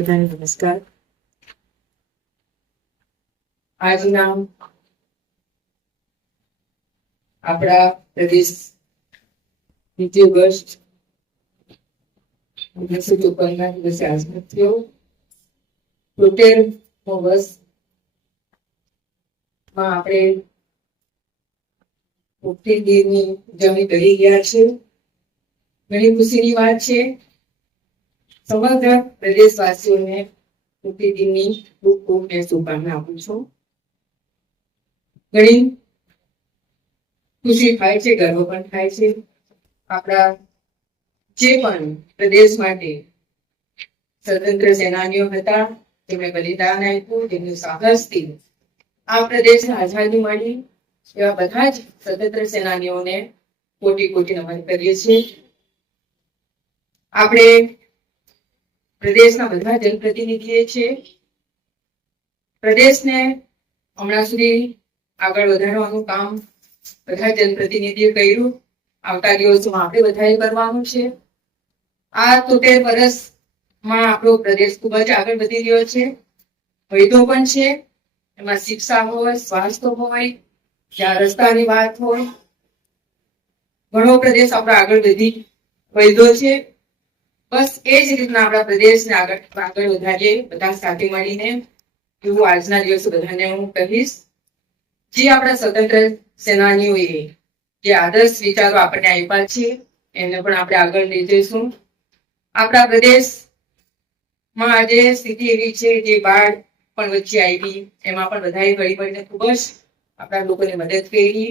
બધાને નમસ્કાર. આજના આપણા પ્રદેશ દ્વિતીય વર્ષ 1954 દિવસે આઝાદ થયો. 73મો વર્ષમાં આપણે મુક્તિ દિનની ઉજવણી કરી રહ્યા છે. ઘણી ખુશીની વાત છે. સમગ્ર પ્રદેશવાસીઓને મુક્તિ દિનની ખૂબ ખૂબ શુભકામના આપું છું. ઘણી ખુશી થાય છે, ગર્વ પણ થાય છે. આપણા જે પણ પ્રદેશ માટે સ્વતંત્ર સેનાનીઓ હતા, જેમણે બલિદાન આપ્યું, જેમનું સાહસથી આ પ્રદેશને આઝાદી મળી, એવા બધા જ સ્વતંત્ર સેનાનીઓને કોટી કોટી નમન કરીએ છીએ. આપણે પ્રદેશના બધા જનપ્રતિનિધિએ છે. પ્રદેશને હમણાં સુધી આગળ વધારવાનું કામ બધા જનપ્રતિનિધિઓ કર્યું. આવતા દિવસોમાં આપણે બધાએ કરવાનું છે. આ 73 વર્ષમાં આપણો પ્રદેશ ખૂબ જ આગળ વધી રહ્યો છે. વૈધો પણ છે. એમાં શિક્ષા હોય, સ્વાસ્થ્ય હોય, જ્યાં રસ્તાની વાત હોય, ઘણો પ્રદેશ આપણો આગળ વૈધો છે. બસ એ જ રીતના આપણા પ્રદેશને આગળ વધારીએ, બધા સાથે મળીને. એવું આજના દિવસે બધાને હું કહીશ. જે આપણા સ્વતંત્ર સેનાનીઓએ જે આદર્શ વિચારો આપણને આપ્યા છે, એને પણ આપણે આગળ લઈ જઈશું. આપણા પ્રદેશમાં આજે સ્થિતિ એવી છે, જે બાઢ પણ વચ્ચે આવી, એમાં પણ બધાએ ભળી પડીને ખૂબ જ આપણા લોકોને મદદ કરી.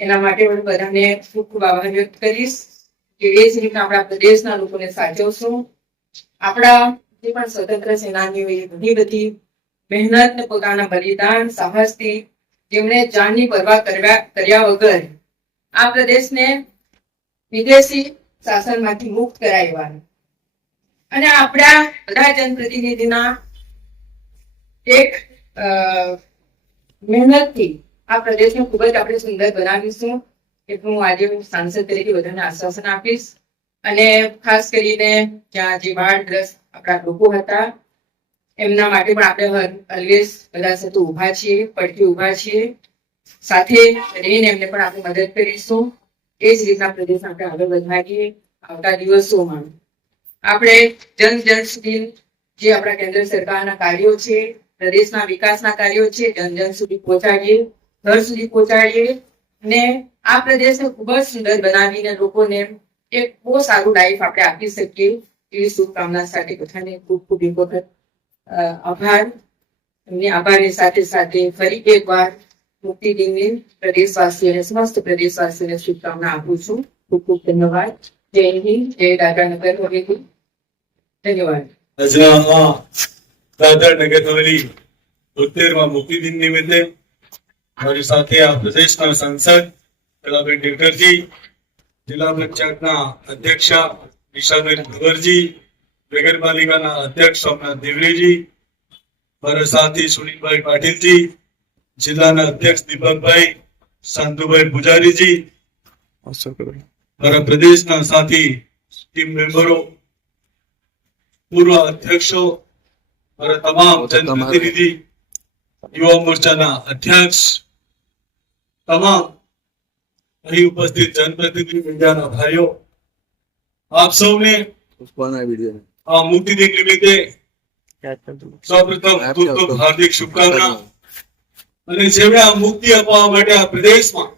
એના માટે પણ બધાને ખૂબ ખૂબ આભાર વ્યક્ત કરીશ કે એ જ રીતના આપણા પ્રદેશના લોકોને સાચવશું. આપણા જે પણ સ્વતંત્ર સેનાનીઓએ ઘણી બધી મહેનત ને પોતાના બલિદાન સાહસથી, જેમણે જાનની પરવા કર્યા વગર આ પ્રદેશને વિદેશી શાસનમાંથી મુક્ત કરાવ્યા, અને આપણા બધા જનપ્રતિનિધિના એક મહેનતથી આ પ્રદેશને ખૂબ જ આપણે સુંદર બનાવીશું. એટલું હું આજે સાંસદ તરીકે બધાને આશ્વાસન આપીશ. અને ખાસ કરીને જ્યાં જે બાઢગ્રસ્ત આપણા લોકો હતા, એમના માટે પણ આપણે ઓલવેઝ બધા સાથે ઊભા છીએ, પડખે ઊભા છીએ. સાથે રહીને એમને પણ આપણે મદદ કરીશું. એ જ રીતના પ્રદેશ આપણે આગળ વધારીએ. આવતા દિવસોમાં આપણે જન સુધી જે આપણા કેન્દ્ર સરકારના કાર્યો છે, પ્રદેશના વિકાસના કાર્યો છે, જન સુધી પહોંચાડીએ, ઘર સુધી પહોંચાડીએ, ને આ પ્રદેશને ખૂબ જ સુંદર બનાવીને લોકોને એક બહુ સારું લાઈફ આપણે આપી શકીએ. એવી શુભકામના સાથે બધાને ખૂબ ખૂબ એક વખત આભાર. એમની આભારની સાથે સાથે ફરી એકવાર મુક્તિ દિનની પ્રદેશવાસીઓને, સમસ્ત પ્રદેશવાસીઓને શુભકામના આપું છું. ખૂબ ખૂબ ધન્યવાદ. જય હિન્દ, જય દાદરાનગર હવેલી. ધન્યવાદ. આજના દાદરાનગર હવેલી 73મા મુક્તિ દિન નિમિત્તે મારી સાથે આ પ્રદેશના સાંસદ કલાબેન ટેકરજી, જિલ્લા પંચાયતના અધ્યક્ષ નિશાબેન ભગરજી, નગરપાલિકાના અધ્યક્ષ સોમનાથ દેવરીજી, મારા સાથી સુનિલભાઈ પાટીલજી, જિલ્લાના અધ્યક્ષ દીપકભાઈ, શાંતુભાઈ પૂજારીજી, મારા પ્રદેશના સાથી ટીમ મેમ્બરો, પૂર્વ અધ્યક્ષો, મારા તમામ જનપ્રતિનિધિ, યુવા મોરચાના અધ્યક્ષ, તમામ અહીં ઉપસ્થિત જનપ્રતિનિધિ મીડિયાના ભાઈઓ, આપ સૌને આ મુક્તિ દિન નિમિત્તે સૌપ્રથમ ખૂબ હાર્દિક શુભકામના. અને જેમણે આ મુક્તિ અપાવવા માટે આ પ્રદેશમાં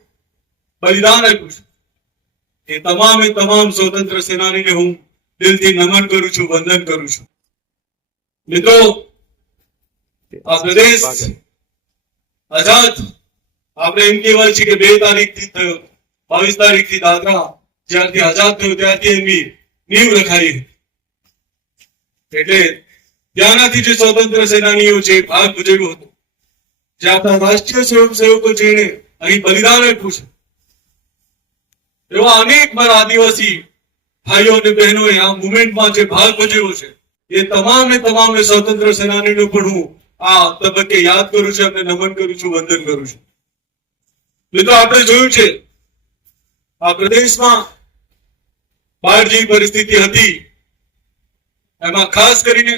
બલિદાન આપ્યું છે, એ તમામ સ્વતંત્ર સેનાનીને હું દિલથી નમન કરું છું, વંદન કરું છું. મિત્રો, આ પ્રદેશ આઝાદ આપણે એમ કહેવાય છે કે 2 તારીખથી થયો, 22 તારીખથી દાદરા જ્યારથી આઝાદ થયો ત્યારથી એમની નીવ રખાઈ. એટલે ત્યાંનાથી જે સ્વતંત્ર સેનાનીઓ છે, ભાગ ભજવ્યો હતો, જે આપણા રાષ્ટ્રીય સ્વયંસેવકો જેને અહીં બલિદાન આપ્યું છે, એવા અનેક મારા આદિવાસી ભાઈઓ અને બહેનોએ આ મુવમેન્ટમાં જે ભાગ ભજવ્યો છે, એ તમામ સ્વતંત્ર સેનાનીઓ પણ હું આ તબક્કે યાદ કરું છું, એમને નમન કરું છું, વંદન કરું છું. મિત્રો, આપણે જોયું છે આ પ્રદેશમાં બાઢ જેવી પરિસ્થિતિ હતી, એમાં ખાસ કરીને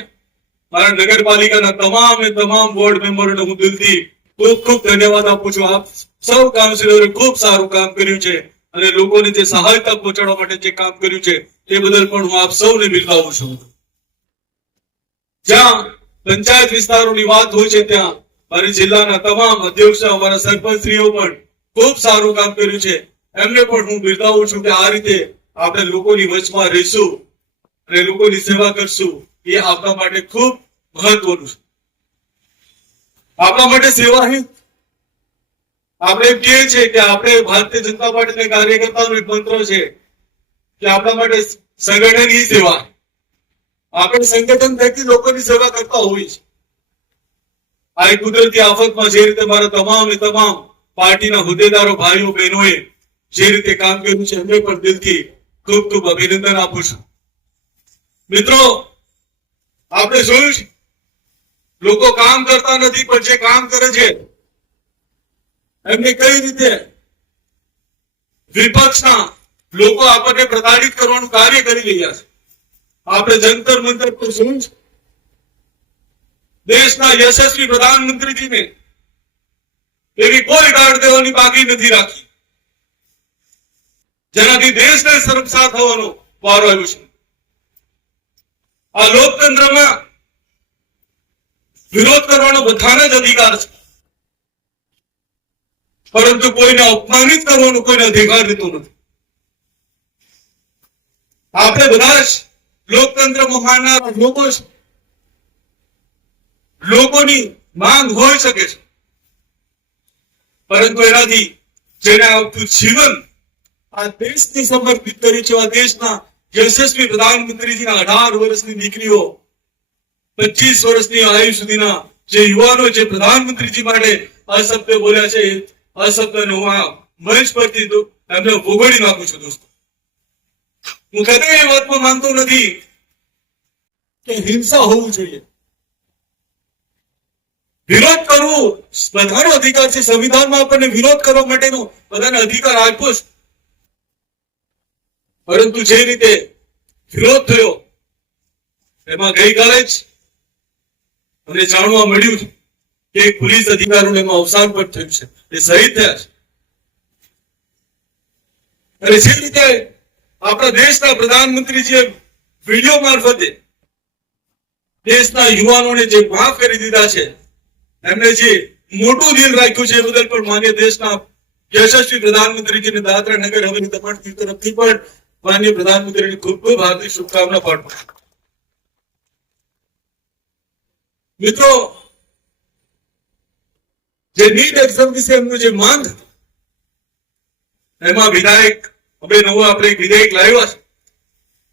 મારા નગરપાલિકાના તમામ વોર્ડ મેમ્બરોને હું દિલથી ખૂબ ખૂબ ધન્યવાદ આપું છું. આપ સૌ કાઉન્સિલરોએ ખૂબ સારું કામ કર્યું છે અને લોકોને જે સહાયતા પહોંચાડવા માટે જે કામ કર્યું છે એ બદલ પણ હું આપ સૌને બિરદાવું છું. જ્યાં પંચાયત વિસ્તારોની વાત હોય છે ત્યાં મારી જિલ્લાના તમામ અધ્યક્ષો અમારા સરપંચશ્રીઓ પણ ખૂબ સારું કામ કર્યું છે. એમને પણ હું બિરદાવું છું કે આ રીતે આપણે લોકોની વચમાં રહીશું અને લોકોની સેવા કરશું એ આપણા માટે ખૂબ મહત્વનું છે. આપણા માટે સેવાહિત આપણે એમ કહીએ છીએ કે આપણે ભારતીય જનતા પાર્ટીના કાર્યકર્તાઓનો એક મંત્ર છે કે આપણા માટે સંગઠન ही સેવા. આપણે સંગઠન થકી લોકોની સેવા કરતા હોઈએ છીએ. આ એક કુદરતી આફતમાં જે રીતે મારા તમામ પાર્ટીના હોદ્દેદારો ભાઈઓ બહેનોએ જે રીતે કામ કર્યું છે એમને પણ દિલથી ખૂબ ખૂબ અભિનંદન આપું છું. મિત્રો, આપણે જોયું છે લોકો કામ કરતા નથી પણ જે કામ કરે છે એમને કઈ રીતે વિપક્ષના લોકો આપણને પ્રતાડિત કરવાનું કાર્ય કરી રહ્યા છે. આપણે જંતર મંતર પર જોયું છે દેશના યશસ્વી પ્રધાનમંત્રીજીને એવી કોઈ ગાળ દેવાની બાકી નથી રાખી જેનાથી દેશને શર્મસાર થવાનો વારો આવ્યો છે. આ લોકતંત્રમાં વિરોધ કરવાનો બધાને જ અધિકાર છે પરંતુ કોઈને અપમાનિત કરવાનો કોઈને અધિકાર રહેતો નથી. આપણે બધા જ લોકતંત્રમાં માનનારા લોકો છે. લોકોની માંગ હોઈ શકે છે પરંતુ એનાથી જેને આખું જીવન આ દેશને સમર્પિત કર્યું છે, આ દેશના યશસ્વી પ્રધાનમંત્રીજીના 18 વર્ષની દીકરીઓ 25 વર્ષની આયુ સુધીના જે યુવાનો જે પ્રધાનમંત્રીજી માટે અશબ્દ બોલ્યા છે અશબ્દને હું આ મંચ પરથી એમને ભોગવી નાખું છું. દોસ્તો, હું કદાચ એ વાતમાં માનતો નથી કે હિંસા હોવું જોઈએ. વિરોધ કરવો બધાનો અધિકાર છે. સંવિધાનમાં આપણને વિરોધ કરવા માટેનો બધાને અધિકાર આપ્યો છે પરંતુ જે રીતે વિરોધ થયો એમાં ગઈકાલે જ અમને જાણવા મળ્યું કે એક પોલીસ અધિકારીનું એમાં અવસાન પણ થયું છે, એ શહીદ થયા છે. અને જે રીતે આપણા દેશના પ્રધાનમંત્રીજીએ વિડીયો મારફતે દેશના યુવાનોને જે માફ કરી દીધા છે, એમને જે મોટું દિલ રાખ્યું છે એ બદલ પણ માન્ય દેશના યશસ્વી પ્રધાનમંત્રીજીને દાદરા નગર હવેલી દમણ દીવ તરફથી પણ માન્ય પ્રધાનમંત્રીને ખૂબ ખૂબ હાર્દિક શુભકામના પાઠવું. મિત્રો, જે નીટ એક્ઝામ વિશે એમનું જે માંગ હતી એમાં વિધાયક આપણે એક વિધેયક લાવ્યા છે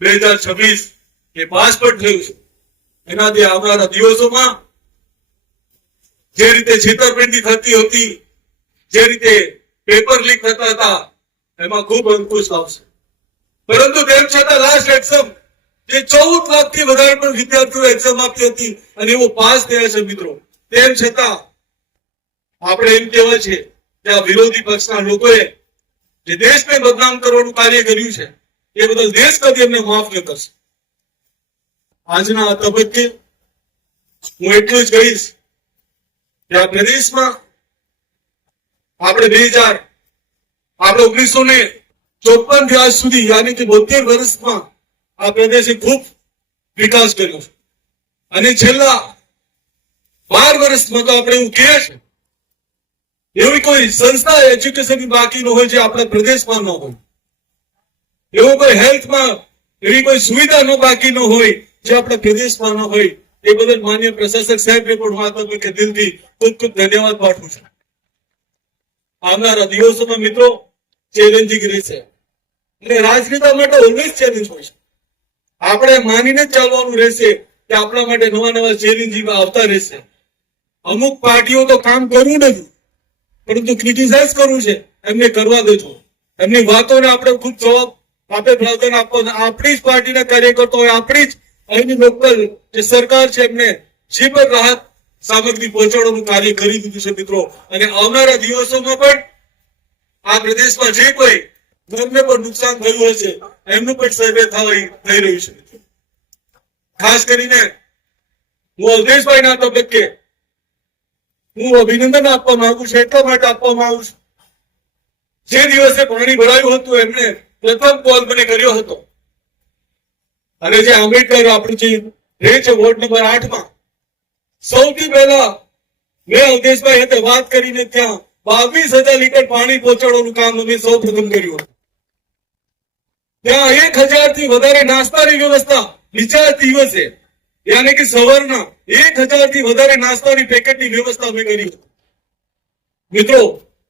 2026 એ પાસ પણ થયું છે. એનાથી આવનારા દિવસોમાં જે રીતે છેતરપિંડી થતી હતી, જે રીતે પેપર લીક થતા હતા એમાં ખૂબ અંકુશ આવશે. પરંતુ તેમ છતાં લાસ્ટ એક્ઝામ જે 14 લાખથી વધારે પણ વિદ્યાર્થીઓ એક્ઝામ આપી હતી અને એવો પાસ થયા છે. મિત્રો, તેમ છતાં આપણે એમ કહેવાય છે કે આ વિરોધી પક્ષના લોકોએ જે દેશને બદનામ કરવાનું કાર્ય કર્યું છે એ બદલ દેશ કદી એમને માફ ન કરશે. આજના આ તબક્કે હું એટલું જ કહીશ કે આ પ્રદેશમાં આપણે 1954 થી આજ સુધી યાની કે 72 વર્ષમાં આ પ્રદેશે ખૂબ વિકાસ કર્યો છે અને છેલ્લા 12 વર્ષમાં તો આપણે એવું કહીએ છીએ એવી કોઈ સંસ્થા એજ્યુકેશનની બાકી ન હોય જે આપણા પ્રદેશમાં ન હોય, એવું કોઈ હેલ્થમાં એવી કોઈ સુવિધા ન બાકી ન હોય જે આપણા પ્રદેશમાં ન હોય. એ બદલ માન્ય પ્રશાસક સાહેબને પણ હું આ તબક્કે દિલથી ખૂબ ખૂબ ધન્યવાદ પાઠવું છું. આવનારા દિવસોમાં મિત્રો ચેલેન્જિંગ રહેશે અને રાજનેતા માટે ઓલવેઝ ચેલેન્જ હોય છે. આપણે માનીને જ ચાલવાનું રહેશે કે આપણા માટે નવા ચેલેન્જિંગ આવતા રહેશે. અમુક પાર્ટીઓ તો કામ કરવું નથી પરંતુ ક્રિટિસાઇઝ કરવું છે, એમને કરવા દેજો. એમની વાતોને આપણે ખૂબ જવાબ પ્રાધાન્ય આપવાનો. આપણી જ પાર્ટીના કાર્યકર્તાઓ આપણી જ અહીંની લોકલ જે સરકાર છે એમને જે પણ રાહત સામગ્રી પહોંચાડવાનું કાર્ય કરી દીધું છે મિત્રો. અને આવનારા દિવસોમાં પણ આ પ્રદેશમાં જે કોઈ ઘરને પણ નુકસાન થયું હશે એમનું પણ સર્વે થઈ રહ્યું છે. ખાસ કરીને હું અવધેશભાઈના તબક્કે હું અભિનંદન આપવા માંગુ છું, એટલા માટે આપવા માંગુ છું, જે દિવસે પાણી ભરાયું હતું એમણે પ્રથમ કોલ મને કર્યો હતો, અને જે આંબેડકર આપણું જે રહે છે વોર્ડ નંબર 8 માં, સૌથી પહેલા મેં અવધેશભાઈ સાથે વાત કરીને ત્યાં 22,000 લીટર પાણી પહોંચાડવાનું કામ અમે સૌ પ્રથમ કર્યું હતું. ત્યાં 1,000 થી વધારે નાસ્તાની વ્યવસ્થા બીજા દિવસે, યાની કે સવારના 1,000 થી વધારે નાસ્તાની પેકેટની વ્યવસ્થા અમે કરી હતી. મિત્રો,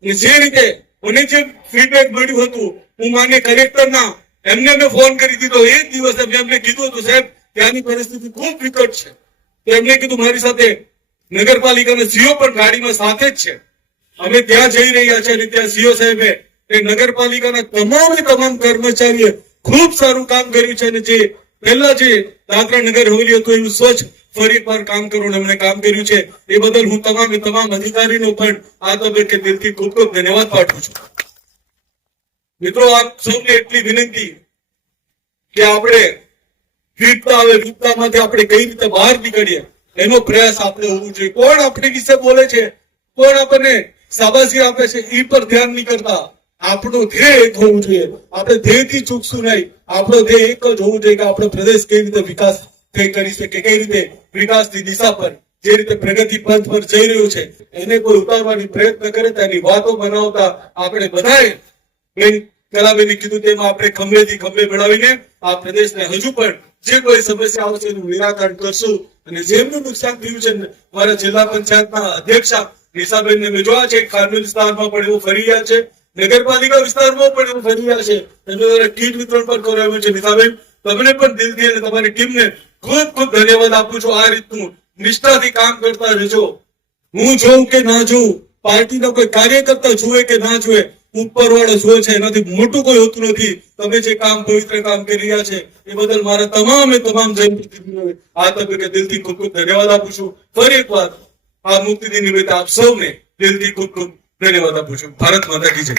જે રીતે મને જે ફીડબેક મળ્યું હતું, હું માન્ય કલેક્ટરના એમને મેં ફોન કરી દીધો. એક દિવસે મેં એમને કીધું હતું, સાહેબ ત્યાંની પરિસ્થિતિ ખૂબ વિકટ છે. તો એમને કીધું મારી સાથે નગરપાલિકાના સીઓ પણ ગાડીમાં સાથે જ છે, અમે ત્યાં જઈ રહ્યા છે. અને ત્યાં સીઓ સાહેબે એ નગરપાલિકાના તમામ કર્મચારીએ ખૂબ સારું કામ કર્યું છે. અને જે પહેલા જે દાદરા નગર હવેલી હતું એવું સ્વચ્છ ફરી એકવાર કામ કરવાનું એમણે કામ કર્યું છે. એ બદલ હું તમામ અધિકારીનો પણ આ તબક્કે દિલથી ખૂબ ખૂબ ધન્યવાદ પાઠવું છું. મિત્રો, આપ સૌને એટલી વિનંતી કે આપણે વિપદામાંથી આપણે કઈ રીતે બહાર નીકળીએ એનો પ્રયાસ આપણે હોવું જોઈએ. કોણ આપણી વિશે બોલે છે, કોણ આપણને શાબાશી આપે છે, એ પર ધ્યાન નહીં કરતા આપણું ધ્યેય એક હોવું જોઈએ. આપણે ધ્યેયથી ચૂકશું નહીં. આપણો ધ્યેય એક જ હોવું જોઈએ કે આપણો પ્રદેશ કેવી રીતે વિકાસ કરી શકે, કઈ રીતે વિકાસની દિશા પર, જે રીતે પ્રગતિ પંથ પર જઈ રહ્યું છે એને કોઈ ઉતારવાની પ્રયત્ન કરે તેની વાતો બનાવતા આપણે બધાએ કલાબેને કીધું તેમ આપણે ખંભેથી ખંભે મેળવીને આ પ્રદેશને હજુ પણ જે કોઈ સમસ્યા આવશે એનું નિરાકરણ કરશું. અને જેમનું નુકસાન થયું છે, મારા જિલ્લા પંચાયતના અધ્યક્ષા નિશાબેનને મેં જોયા છે, ખાનવેલ વિસ્તારમાં પણ એવું ફરી રહ્યા છે, નગરપાલિકા વિસ્તારમાં પણ એવું ફરી રહ્યા છે. એમને કીટ વિતરણ પણ કરાવ્યું છે. નિશાબેન, તમને પણ દિલથી અને તમારી ટીમને ખૂબ ખૂબ ધન્યવાદ આપું છું. આ રીતનું નિષ્ઠાથી કામ કરતા રહેજો. હું જોઉં કે ના જોઉં, પાર્ટીનો કોઈ કાર્યકર્તા જુએ કે ના જુએ, ઉપરવાળો જુએ છે, એનાથી મોટું કોઈ હોતું નથી. તમે જે કામ પવિત્ર કામ કરી રહ્યા છે એ બદલ મારા તમામ જનપ્રતિનિધિઓને આ તબક્કે દિલથી ખૂબ ખૂબ ધન્યવાદ આપું છું. ફરી એકવાર આ મુક્તિ દિન નિમિત્તે આપ સૌને દિલથી ખૂબ ખૂબ ધન્યવાદ આપું છું. ભારત માતા કી જય.